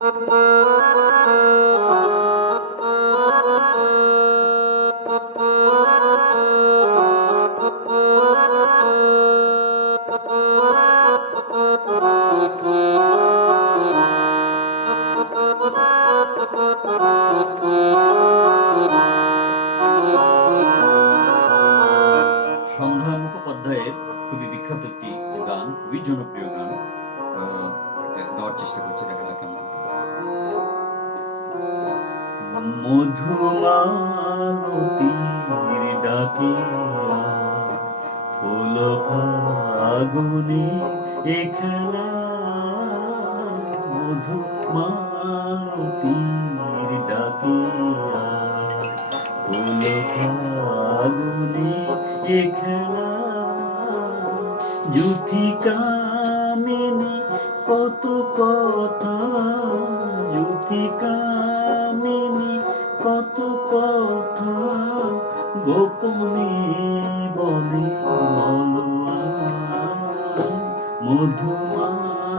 সন্ধ্যা মুখোপাধ্যায়ের খুবই বিখ্যাত একটি গান, খুবই জনপ্রিয় গান। আ এটা গাওয়ার চেষ্টা করছি, দেখা যাক কেমন হয়। মধুমালতীর ডাকে আয়, কোল ফাগুনে এ খেলা। মধুমালতীর ডাকে আয়, কোল ফাগুনে এ খেলা। যুথিকামিনী কত কথা, যুথিকামিনী কত কথা, গোপনে বলে মলোয়ায়। মধুমালতী